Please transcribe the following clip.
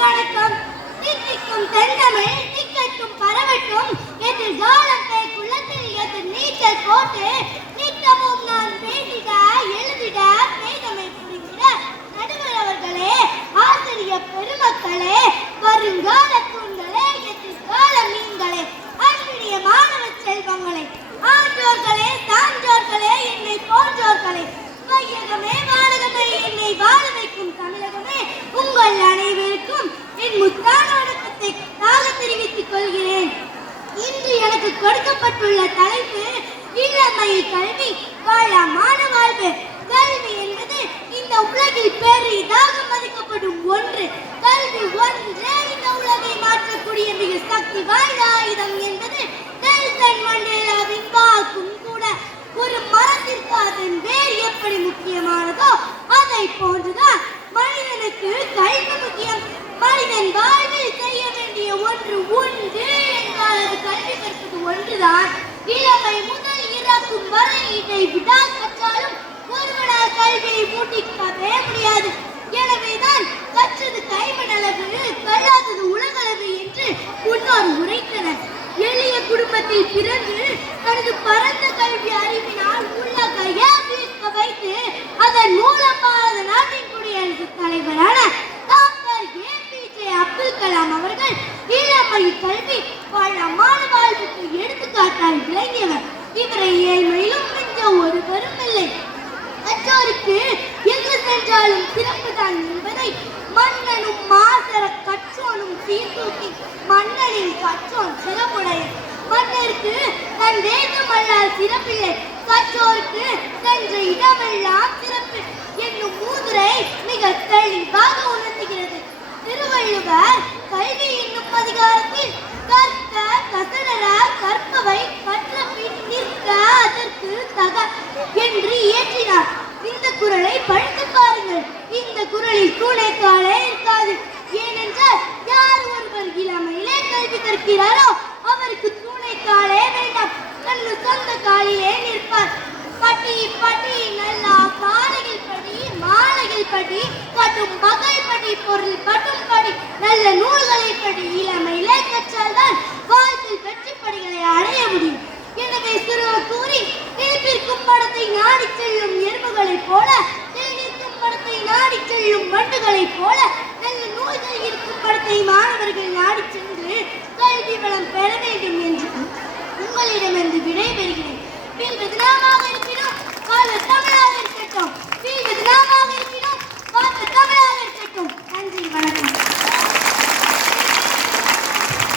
வணக்கம். தித்திக்கும் தென்னமிழ் திக்கட்டும் பரவட்டும், எதிர்காலத்தை குளத்தில் எதிர் நீச்சல் போட்டு நித்தமும் நான் பேசிட எழுதிட மேதமை புரிந்திட நடுவர் அவர்களே, ஆசிரியர் பெருமக்களே, வருங்கால தூண்களே, எதிர்கால மீன்களே, அன்பினிய மாணவ செல்வங்களே, ஆன்றோர்களே, சான்றோர்களே, என்னை போன்றோர்களே, வையகமே வானகமே, என்னை வாழ வைக்கும் தமிழகமே, உங்கள் அனைவருக்கும் என் முத்தான வணக்கத்தை தெரிவித்துக் கொள்கிறேன். இன்று எனக்கு கொடுக்கப்பட்டுள்ள தலைப்பு இளமை கல்வி வாழமான வாழ்வு. கல்வி என்பது இந்த உலகில் பெரிதாக மதிக்கப்படும் ஒன்று. கல்வி ஒன்றே இந்த உலகை மாற்றக்கூடிய மிக சக்தி வாய்ந்த ஆயுதம் என்பது நெல்சன் மண்டேலாவின் வாக்கும் கூட. ஒரு மரத்திற்கு அதன் வேர் எப்படி முக்கியமானதோ அதை போன்றுதான் மனிதனுக்கு கல்வி முக்கியம். மனிதன் வாழ்வில் செய்ய வேண்டிய ஒன்று உண்டு என்றால் அது கல்வி கற்பது ஒன்றுதான். இளமை முதல் இறக்கும் வரை இதை விடா கற்றாலும் ஒருவனால் கல்வியை மூட்டிக்கவே முடியாது. எனவேதான் கற்றது கைமணளவு, கல்லாதது உலகளவு என்று முன்னோர் உரைத்தனர். எளிய குடும்பத்தில் பிறந்து தனது பரந்த கல்வி அறிவினால் உலகையே வியக்க வைத்து அதன் மூலம் பாரத நாட்டின் குடியரசுத் தலைவரான டாக்டர் APJ அப்துல் கலாம் அவர்கள் இளமை கல்வி வாழமான வாழ்வுக்கு எடுத்துக்காட்டால் விளங்கியவர். இவரை ஏழ்மையிலும் மிஞ்ச ஒருவரும் இல்லை. கற்றோருக்கு எங்கு சென்றாலும் சிறப்பு தான் என்பதை மன்னனும் மாசர கற்றோனும் சீர்தூக்கி மன்னனின் கற்றோன் சிறப்புடைய. மன்னருக்கு தன் தேசம் அல்லால் சிறப்பில்லை, கற்றோருக்கு சென்ற இடமெல்லாம் சிறப்பு என்னும் மூதுரை மிக தெளிவாக உணர்த்துகிறது. திருவள்ளுவர் கல்வி என்னும் அதிகாரத்தில் கற்க கசடர கற்பவை கற்ற பின் நிற்க அதற்கு தக என்று இயற்றினார். இந்த குறளை படித்து பாருங்கள். இந்த குறளில் துணைக்காலே இருக்காது. ஏனென்றால் யார் ஒருவர் இளமையிலே கல்வி கற்கிறாரோ அவருக்கு துணைக்காலே வேண்டாம், தனது சொந்த காலிலே நிற்பார். பட்டி பட்டி நல்லா காலையில் படி மாலையில் படி கட்டும் மகள் படி பொருள் பட்டும் படி நல்ல நூல்களை படி இளமையிலே கற்றால்தான் வாழ்வில் வெற்றி படிகளை அடைய முடியும். எனவே சிறுவர் கூறி திருப்பிற்கும் படத்தை நாடி செல்லும் எறும்புகளைப் போல, தேனிற்கும் படத்தை நாடி செல்லும் வண்டுகளைப் போல நல்ல நூல்கள் இருக்கும் படத்தை மாணவர்கள் நாடி சென்று கல்வி வளம் பெற வேண்டும் என்று உங்களிடமிருந்து விடைபெறுகிறேன். வீழ்வது நாமாக இருக்கிறோம், தமிழாக இருக்கட்டும். வீழ்வது நாமாக இருக்கிறோம்.